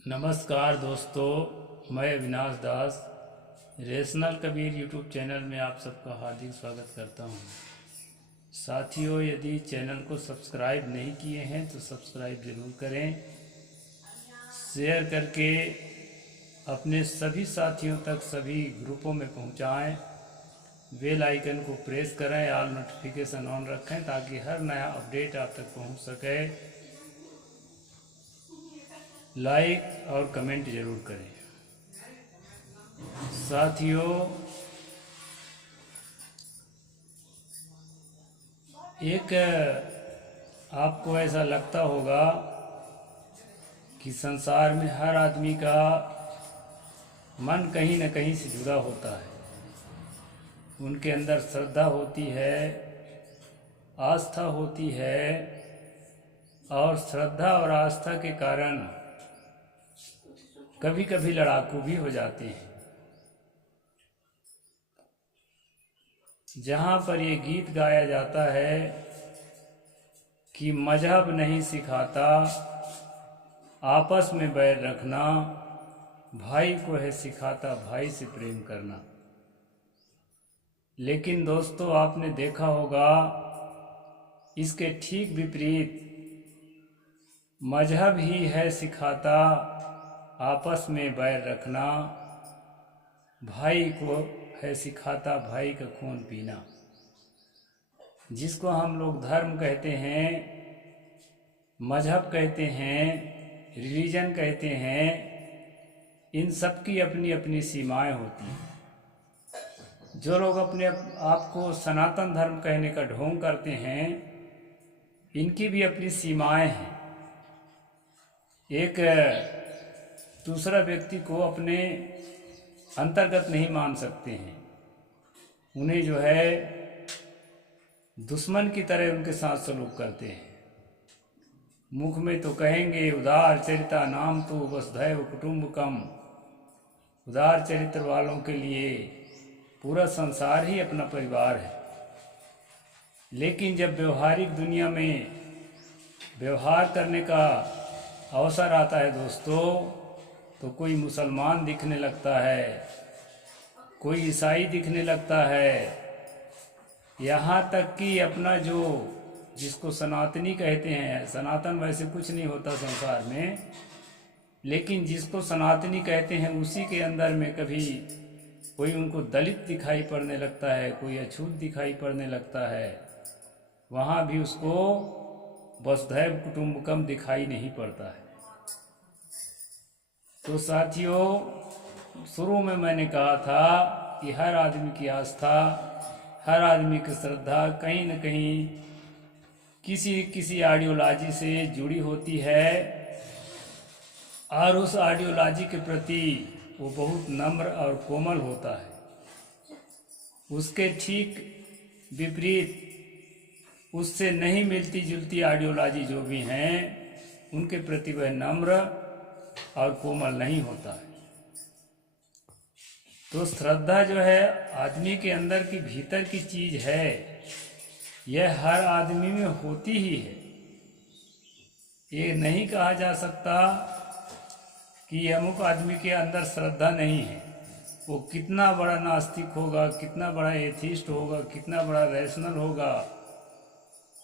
नमस्कार दोस्तों, मैं अविनाश दास रेशनल कबीर यूट्यूब चैनल में आप सबका हार्दिक स्वागत करता हूं। साथियों, यदि चैनल को सब्सक्राइब नहीं किए हैं तो सब्सक्राइब ज़रूर करें, शेयर करके अपने सभी साथियों तक सभी ग्रुपों में पहुंचाएं, बेल आइकन को प्रेस करें, ऑल नोटिफिकेशन ऑन रखें ताकि हर नया अपडेट आप तक पहुंच सके। लाइक और कमेंट ज़रूर करें। साथियों, एक आपको ऐसा लगता होगा कि संसार में हर आदमी का मन कहीं न कहीं से जुड़ा होता है। उनके अंदर श्रद्धा होती है, आस्था होती है, और श्रद्धा और आस्था के कारण कभी कभी लड़ाकू भी हो जाते हैं। जहाँ पर ये गीत गाया जाता है कि मजहब नहीं सिखाता आपस में बैर रखना, भाई को है सिखाता भाई से प्रेम करना। लेकिन दोस्तों, आपने देखा होगा इसके ठीक विपरीत मजहब ही है सिखाता आपस में बैर रखना, भाई को है सिखाता भाई का खून पीना। जिसको हम लोग धर्म कहते हैं, मजहब कहते हैं, रिलीजन कहते हैं, इन सब की अपनी अपनी सीमाएं होती हैं। जो लोग अपने आप को सनातन धर्म कहने का ढोंग करते हैं, इनकी भी अपनी सीमाएं हैं। एक दूसरा व्यक्ति को अपने अंतर्गत नहीं मान सकते हैं, उन्हें जो है दुश्मन की तरह उनके साथ सलूक करते हैं। मुख में तो कहेंगे उदार चरिता नाम तो वसुधैव कुटुंबकम, उदार चरित्र वालों के लिए पूरा संसार ही अपना परिवार है। लेकिन जब व्यवहारिक दुनिया में व्यवहार करने का अवसर आता है दोस्तों, तो कोई मुसलमान दिखने लगता है, कोई ईसाई दिखने लगता है, यहाँ तक कि अपना जो जिसको सनातनी कहते हैं, सनातन वैसे कुछ नहीं होता संसार में, लेकिन जिसको सनातनी कहते हैं उसी के अंदर में कभी कोई उनको दलित दिखाई पड़ने लगता है, कोई अछूत दिखाई पड़ने लगता है, वहाँ भी उसको वसुधैव कुटुंबकम दिखाई नहीं पड़ता है। तो साथियों, शुरू में मैंने कहा था कि हर आदमी की आस्था, हर आदमी की श्रद्धा कहीं न कहीं किसी आइडियोलॉजी से जुड़ी होती है, और उस आइडियोलॉजी के प्रति वो बहुत नम्र और कोमल होता है। उसके ठीक विपरीत उससे नहीं मिलती जुलती आइडियोलॉजी जो भी हैं, उनके प्रति वह नम्र और कोमल नहीं होता है। तो श्रद्धा जो है आदमी के अंदर की भीतर की चीज है, यह हर आदमी में होती ही है। ये नहीं कहा जा सकता कि अमुक आदमी के अंदर श्रद्धा नहीं है। वो कितना बड़ा नास्तिक होगा, कितना बड़ा एथिस्ट होगा, कितना बड़ा रैशनल होगा,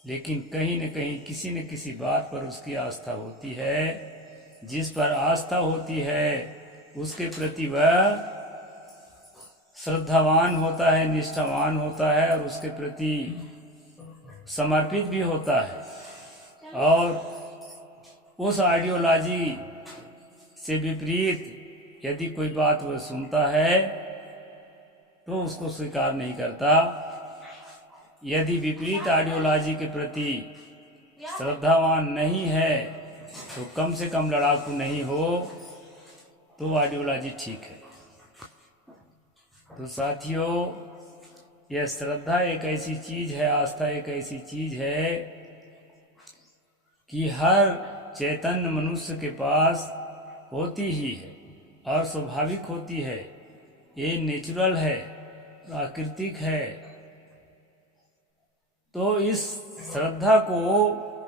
लेकिन कहीं न कहीं किसी न किसी बात पर उसकी आस्था होती है। जिस पर आस्था होती है उसके प्रति वह श्रद्धावान होता है, निष्ठावान होता है, और उसके प्रति समर्पित भी होता है। और उस आइडियोलॉजी से विपरीत यदि कोई बात वह सुनता है तो उसको स्वीकार नहीं करता। यदि विपरीत आइडियोलॉजी के प्रति श्रद्धावान नहीं है तो कम से कम लड़ाकू नहीं हो, तो आइडियोलॉजी ठीक है। तो साथियों, यह श्रद्धा एक ऐसी चीज है, आस्था एक ऐसी चीज है कि हर चैतन्य मनुष्य के पास होती ही है और स्वाभाविक होती है। ये नेचुरल है, प्राकृतिक है। तो इस श्रद्धा को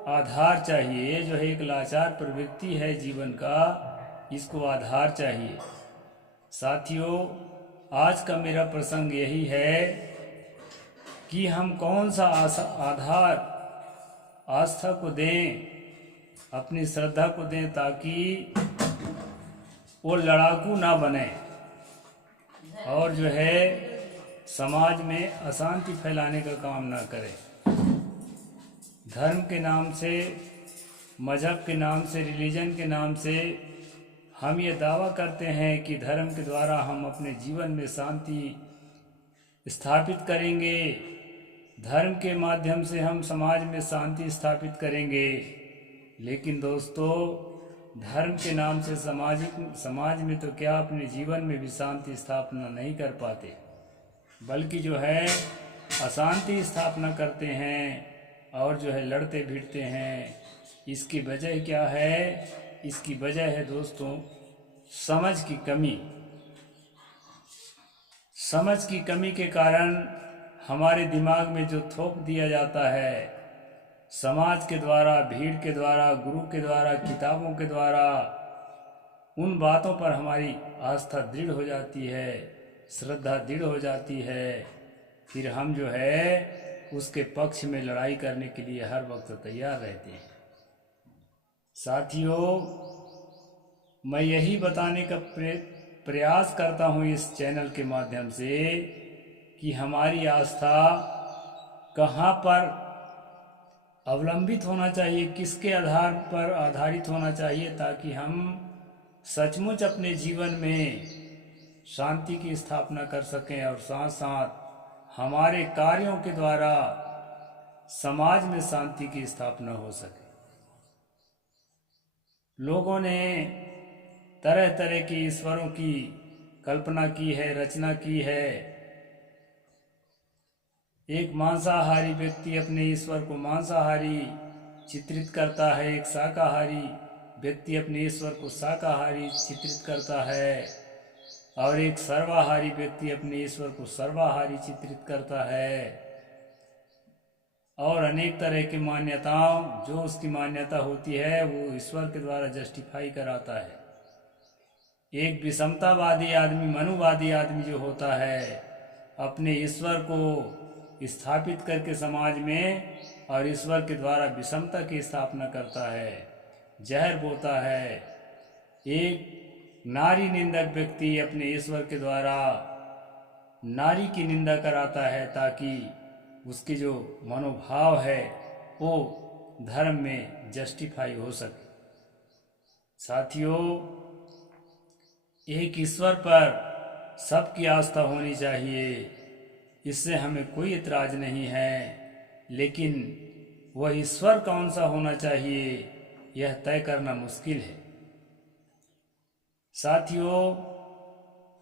आधार चाहिए। जो है एक लाचार प्रवृत्ति है जीवन का, इसको आधार चाहिए। साथियों, आज का मेरा प्रसंग यही है कि हम कौन सा आधार आस्था को दें, अपनी श्रद्धा को दें, ताकि वो लड़ाकू ना बने और जो है समाज में अशांति फैलाने का काम ना करे। धर्म के नाम से, मजहब के नाम से, रिलीजन के नाम से हम ये दावा करते हैं कि धर्म के द्वारा हम अपने जीवन में शांति स्थापित करेंगे, धर्म के माध्यम से हम समाज में शांति स्थापित करेंगे। लेकिन दोस्तों, धर्म के नाम से समाज में तो क्या, अपने जीवन में भी शांति स्थापना नहीं कर पाते, बल्कि जो है अशांति स्थापना करते हैं और जो है लड़ते भिड़ते हैं। इसकी वजह क्या है? इसकी वजह है दोस्तों समझ की कमी। समझ की कमी के कारण हमारे दिमाग में जो थोप दिया जाता है समाज के द्वारा, भीड़ के द्वारा, गुरु के द्वारा, किताबों के द्वारा, उन बातों पर हमारी आस्था दृढ़ हो जाती है, श्रद्धा दृढ़ हो जाती है। फिर हम जो है उसके पक्ष में लड़ाई करने के लिए हर वक्त तैयार रहते हैं। साथियों, मैं यही बताने का प्रयास करता हूँ इस चैनल के माध्यम से कि हमारी आस्था कहाँ पर अवलंबित होना चाहिए, किसके आधार पर आधारित होना चाहिए, ताकि हम सचमुच अपने जीवन में शांति की स्थापना कर सकें और साथ साथ हमारे कार्यों के द्वारा समाज में शांति की स्थापना हो सके। लोगों ने तरह तरह की ईश्वरों की कल्पना की है, रचना की है। एक मांसाहारी व्यक्ति अपने ईश्वर को मांसाहारी चित्रित करता है, एक शाकाहारी व्यक्ति अपने ईश्वर को शाकाहारी चित्रित करता है, और एक सर्वाहारी व्यक्ति अपने ईश्वर को सर्वाहारी चित्रित करता है। और अनेक तरह की मान्यताओं, जो उसकी मान्यता होती है वो ईश्वर के द्वारा जस्टिफाई कराता है। एक विषमतावादी आदमी, मनुवादी आदमी जो होता है, अपने ईश्वर को स्थापित करके समाज में और ईश्वर के द्वारा विषमता की स्थापना करता है, जहर बोता है। एक नारी निंदक व्यक्ति अपने ईश्वर के द्वारा नारी की निंदा कराता है, ताकि उसके जो मनोभाव है वो धर्म में जस्टिफाई हो सके। साथियों, एक ईश्वर पर सबकी आस्था होनी चाहिए, इससे हमें कोई इतराज नहीं है, लेकिन वह ईश्वर कौन सा होना चाहिए यह तय करना मुश्किल है। साथियों,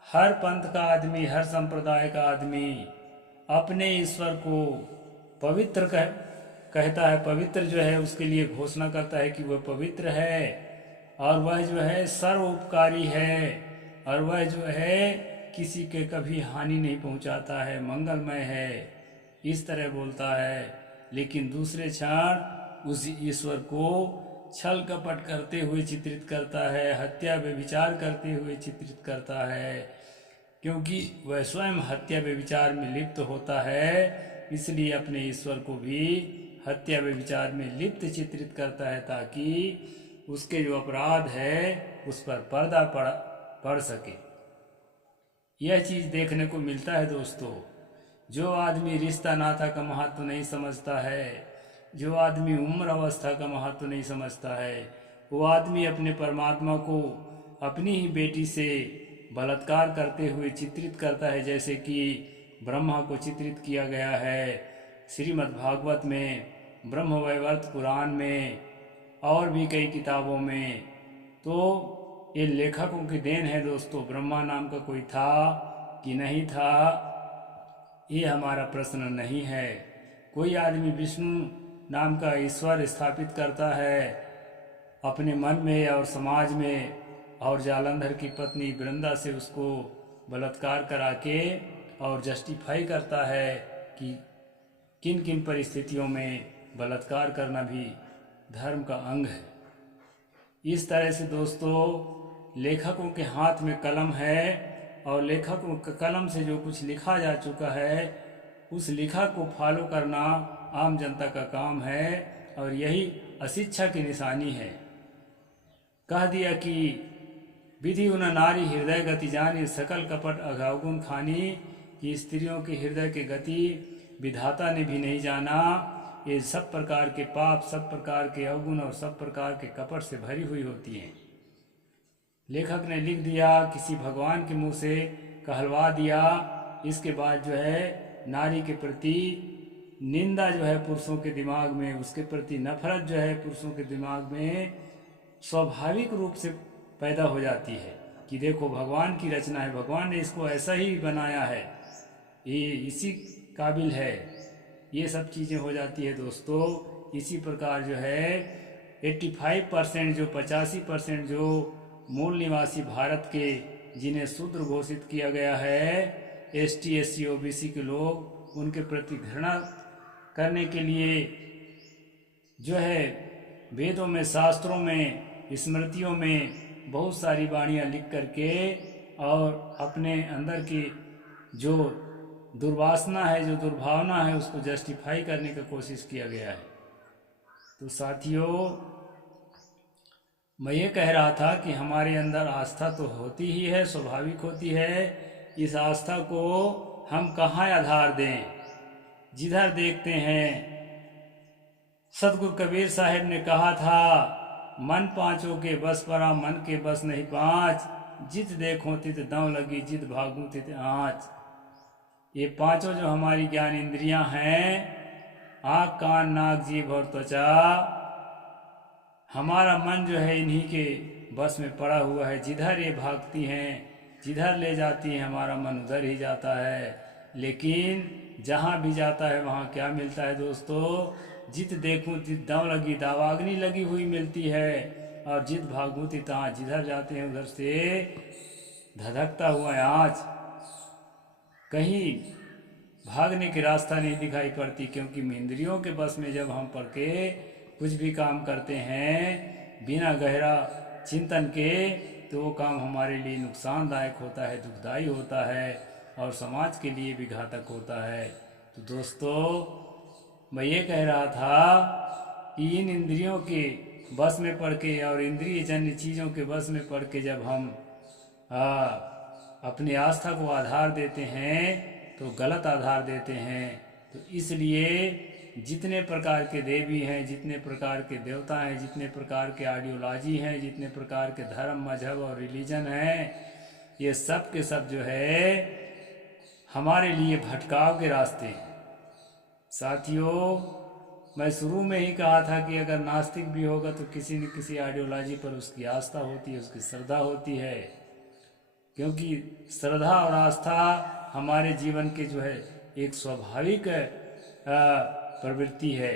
हर पंथ का आदमी, हर संप्रदाय का आदमी अपने ईश्वर को पवित्र कहता है। पवित्र जो है उसके लिए घोषणा करता है कि वह पवित्र है और वह जो है सर्वोपकारी है, और वह जो है किसी के कभी हानि नहीं पहुंचाता है, मंगलमय है, इस तरह बोलता है। लेकिन दूसरे क्षण उस ईश्वर को छल कपट करते हुए चित्रित करता है, हत्या व्यभिचार करते हुए चित्रित करता है, क्योंकि वह स्वयं हत्या व्यभिचार में लिप्त होता है। इसलिए अपने ईश्वर को भी हत्या व्यभिचार में लिप्त चित्रित करता है, ताकि उसके जो अपराध है उस पर पर्दा पड़ सके। यह चीज़ देखने को मिलता है दोस्तों। जो आदमी रिश्ता नाता का महत्व नहीं समझता है, जो आदमी उम्र अवस्था का महत्व नहीं समझता है, वो आदमी अपने परमात्मा को अपनी ही बेटी से बलात्कार करते हुए चित्रित करता है, जैसे कि ब्रह्मा को चित्रित किया गया है श्रीमद् भागवत में, ब्रह्मवैवर्त पुराण में और भी कई किताबों में। तो ये लेखकों की देन है दोस्तों। ब्रह्मा नाम का कोई था कि नहीं था, ये हमारा प्रश्न नहीं है। कोई आदमी विष्णु नाम का ईश्वर स्थापित करता है अपने मन में और समाज में, और जालंधर की पत्नी वृंदा से उसको बलात्कार करा के और जस्टिफाई करता है कि किन किन परिस्थितियों में बलात्कार करना भी धर्म का अंग है। इस तरह से दोस्तों लेखकों के हाथ में कलम है और लेखकों के कलम से जो कुछ लिखा जा चुका है उस लिखा को फॉलो करना आम जनता का काम है और यही अशिक्षा की निशानी है। कह दिया कि विधि उन नारी हृदय गति जानी, सकल कपट अघावगुण खानी, कि स्त्रियों के हृदय की गति विधाता ने भी नहीं जाना। ये सब प्रकार के पाप, सब प्रकार के अवगुण और सब प्रकार के कपट से भरी हुई होती हैं। लेखक ने लिख दिया, किसी भगवान के मुंह से कहलवा दिया। इसके बाद जो है नारी के प्रति निंदा जो है पुरुषों के दिमाग में, उसके प्रति नफरत जो है पुरुषों के दिमाग में स्वाभाविक रूप से पैदा हो जाती है कि देखो भगवान की रचना है, भगवान ने इसको ऐसा ही बनाया है, ये इसी काबिल है, ये सब चीज़ें हो जाती है दोस्तों। इसी प्रकार जो है 85% जो 85% जो मूल निवासी भारत के जिन्हें शूद्र घोषित किया गया है, ST SC OBC के लोग, उनके प्रति घृणा करने के लिए जो है वेदों में, शास्त्रों में, स्मृतियों में बहुत सारी वाणियाँ लिख करके और अपने अंदर की जो दुर्वासना है, जो दुर्भावना है, उसको जस्टिफाई करने का कोशिश किया गया है। तो साथियों, मैं ये कह रहा था कि हमारे अंदर आस्था तो होती ही है, स्वाभाविक होती है। इस आस्था को हम कहाँ आधार दें? जिधर देखते हैं, सतगुरु कबीर साहब ने कहा था, मन पांचों के बस परा, मन के बस नहीं पांच, जित देखो तित दांव लगी, जित भागूं तित आँच। ये पांचों जो हमारी ज्ञान इंद्रियां हैं, आँख, कान, नाक, जीभ और त्वचा, हमारा मन जो है इन्हीं के बस में पड़ा हुआ है। जिधर ये भागती हैं, जिधर ले जाती हैं, हमारा मन उधर ही जाता है। लेकिन जहाँ भी जाता है वहाँ क्या मिलता है दोस्तों? जित देखूं तित दांव लगी, दावाग्नि लगी हुई मिलती है। और जित भागूं तित आँच, जिधर जाते हैं उधर से धधकता हुआ आँच, कहीं भागने की रास्ता नहीं दिखाई पड़ती। क्योंकि इंद्रियों के बस में जब हम पड़ के कुछ भी काम करते हैं बिना गहरा चिंतन के, तो वो काम हमारे लिए नुकसानदायक होता है, दुखदायी होता है और समाज के लिए भी घातक होता है। तो दोस्तों, मैं ये कह रहा था कि इन इंद्रियों के बस में पड़ के और इंद्रिय जन्य चीज़ों के बस में पड़ के जब हम अपनी आस्था को आधार देते हैं तो गलत आधार देते हैं। तो इसलिए जितने प्रकार के देवी हैं, जितने प्रकार के देवता हैं, जितने प्रकार के आइडियोलॉजी हैं, जितने प्रकार के धर्म, मजहब और रिलीजन हैं, ये सब के सब जो है हमारे लिए भटकाव के रास्ते हैं। साथियों, मैं शुरू में ही कहा था कि अगर नास्तिक भी होगा तो किसी न किसी आइडियोलॉजी पर उसकी आस्था होती है, उसकी श्रद्धा होती है। क्योंकि श्रद्धा और आस्था हमारे जीवन के जो है एक स्वाभाविक प्रवृत्ति है।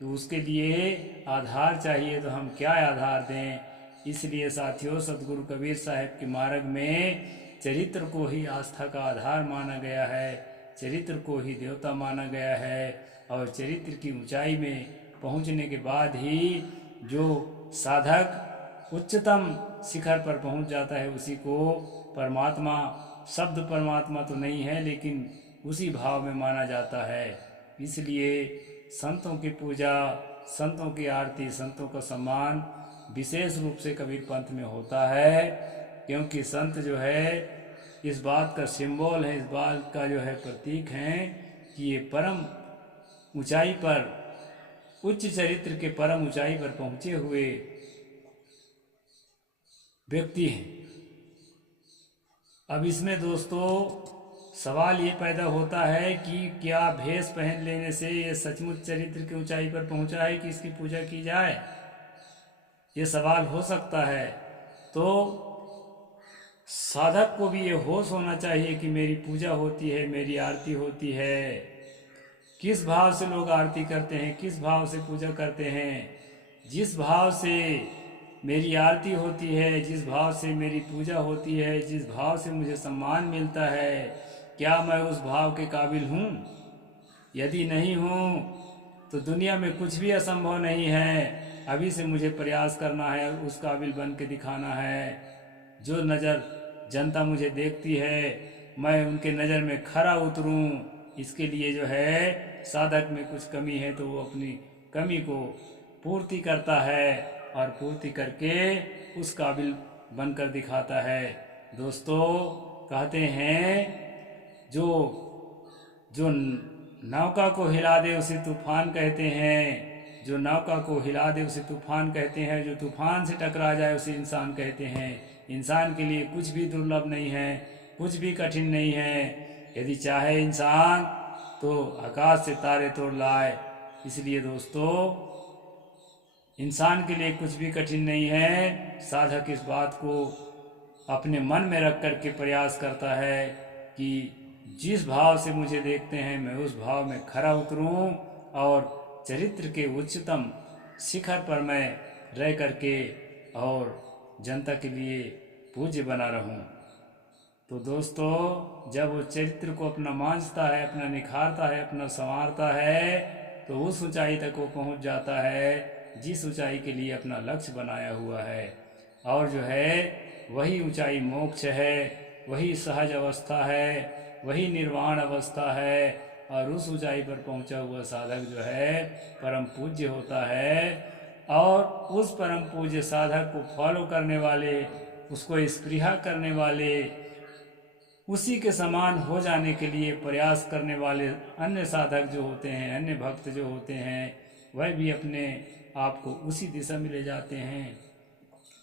तो उसके लिए आधार चाहिए, तो हम क्या आधार दें? इसलिए साथियों, सतगुरु कबीर साहब के मार्ग में चरित्र को ही आस्था का आधार माना गया है, चरित्र को ही देवता माना गया है। और चरित्र की ऊंचाई में पहुंचने के बाद ही जो साधक उच्चतम शिखर पर पहुंच जाता है, उसी को परमात्मा, शब्द परमात्मा तो नहीं है लेकिन उसी भाव में माना जाता है। इसलिए संतों की पूजा, संतों की आरती, संतों का सम्मान विशेष रूप से कबीर पंथ में होता है। क्योंकि संत जो है इस बात का सिंबल है, इस बात का जो है प्रतीक है कि ये परम ऊंचाई पर, उच्च चरित्र के परम ऊंचाई पर पहुंचे हुए व्यक्ति हैं। अब इसमें दोस्तों सवाल ये पैदा होता है कि क्या भेष पहन लेने से ये सचमुच चरित्र की ऊंचाई पर पहुंचा है कि इसकी पूजा की जाए? ये सवाल हो सकता है। तो साधक को भी ये होश होना चाहिए कि मेरी पूजा होती है, मेरी आरती होती है। किस भाव से लोग आरती करते हैं, किस भाव से पूजा करते हैं? जिस भाव से मेरी आरती होती है, जिस भाव से मेरी पूजा होती है, जिस भाव से मुझे सम्मान मिलता है, क्या मैं उस भाव के काबिल हूँ? यदि नहीं हूँ तो दुनिया में कुछ भी असंभव नहीं है। अभी से मुझे प्रयास करना है, उस काबिल बन के दिखाना है। जो नज़र जनता मुझे देखती है मैं उनके नज़र में खरा उतरूं, इसके लिए जो है साधक में कुछ कमी है तो वो अपनी कमी को पूर्ति करता है और पूर्ति करके उस काबिल बनकर दिखाता है। दोस्तों कहते हैं जो जो नौका को हिला दे उसे तूफान कहते हैं, जो नौका को हिला दे उसे तूफान कहते हैं, जो तूफान से टकरा जाए उसे इंसान कहते हैं। इंसान के लिए कुछ भी दुर्लभ नहीं है, कुछ भी कठिन नहीं है। यदि चाहे इंसान तो आकाश से तारे तोड़ लाए। इसलिए दोस्तों इंसान के लिए कुछ भी कठिन नहीं है। साधक इस बात को अपने मन में रख कर के प्रयास करता है कि जिस भाव से मुझे देखते हैं मैं उस भाव में खरा उतरूं और चरित्र के उच्चतम शिखर पर मैं रह करके और जनता के लिए पूज्य बना रहूं। तो दोस्तों जब वो चरित्र को अपना मांझता है, अपना निखारता है, अपना संवारता है तो उस ऊंचाई तक वो पहुंच जाता है जिस ऊंचाई के लिए अपना लक्ष्य बनाया हुआ है। और जो है वही ऊंचाई मोक्ष है, वही सहज अवस्था है, वही निर्वाण अवस्था है। और उस ऊंचाई पर पहुंचा हुआ साधक जो है परम पूज्य होता है। और उस परम पूज्य साधक को फॉलो करने वाले, उसको स्पृहा करने वाले, उसी के समान हो जाने के लिए प्रयास करने वाले अन्य साधक जो होते हैं, अन्य भक्त जो होते हैं, वह भी अपने आप को उसी दिशा में ले जाते हैं।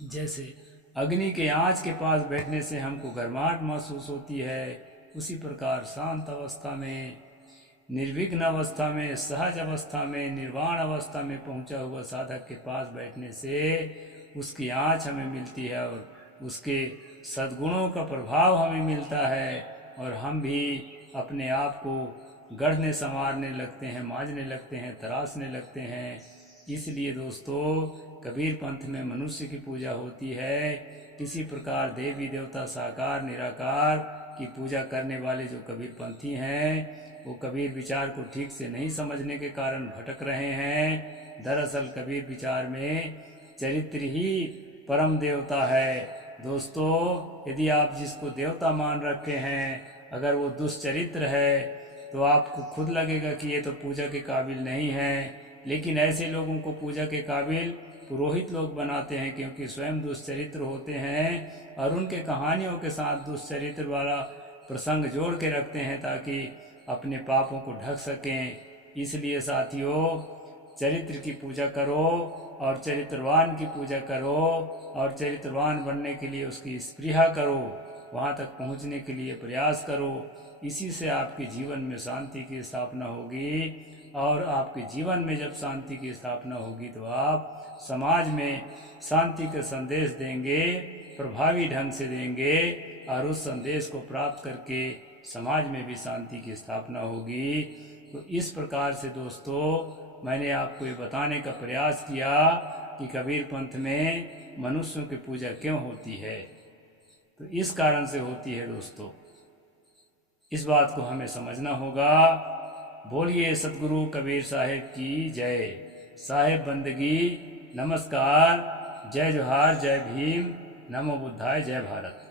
जैसे अग्नि के आँच के पास बैठने से हमको गर्माहट महसूस होती है, उसी प्रकार शांत अवस्था में, निर्विघ्न अवस्था में, सहज अवस्था में, निर्वाण अवस्था में पहुंचा हुआ साधक के पास बैठने से उसकी आँच हमें मिलती है और उसके सद्गुणों का प्रभाव हमें मिलता है और हम भी अपने आप को गढ़ने संवारने लगते हैं, मांझने लगते हैं, तराशने लगते हैं। इसलिए दोस्तों कबीर पंथ में मनुष्य की पूजा होती है। किसी प्रकार देवी देवता साकार निराकार की पूजा करने वाले जो कबीर पंथी हैं वो कबीर विचार को ठीक से नहीं समझने के कारण भटक रहे हैं। दरअसल कबीर विचार में चरित्र ही परम देवता है। दोस्तों यदि आप जिसको देवता मान रखे हैं अगर वो दुष्चरित्र है तो आपको खुद लगेगा कि ये तो पूजा के काबिल नहीं है। लेकिन ऐसे लोगों को पूजा के काबिल पुरोहित लोग बनाते हैं क्योंकि स्वयं दुष्चरित्र होते हैं और उनके कहानियों के साथ दुष्चरित्र वाला प्रसंग जोड़ के रखते हैं ताकि अपने पापों को ढक सकें। इसलिए साथियों चरित्र की पूजा करो और चरित्रवान की पूजा करो और चरित्रवान बनने के लिए उसकी स्पृहा करो, वहाँ तक पहुँचने के लिए प्रयास करो। इसी से आपके जीवन में शांति की स्थापना होगी और आपके जीवन में जब शांति की स्थापना होगी तो आप समाज में शांति का संदेश देंगे, प्रभावी ढंग से देंगे और उस संदेश को प्राप्त करके समाज में भी शांति की स्थापना होगी। तो इस प्रकार से दोस्तों मैंने आपको ये बताने का प्रयास किया कि कबीर पंथ में मनुष्यों की पूजा क्यों होती है। तो इस कारण से होती है दोस्तों, इस बात को हमें समझना होगा। बोलिए सतगुरु कबीर साहिब की जय। साहिब बंदगी, नमस्कार, जय जोहार, जय भीम, नमो बुद्धाय, जय भारत।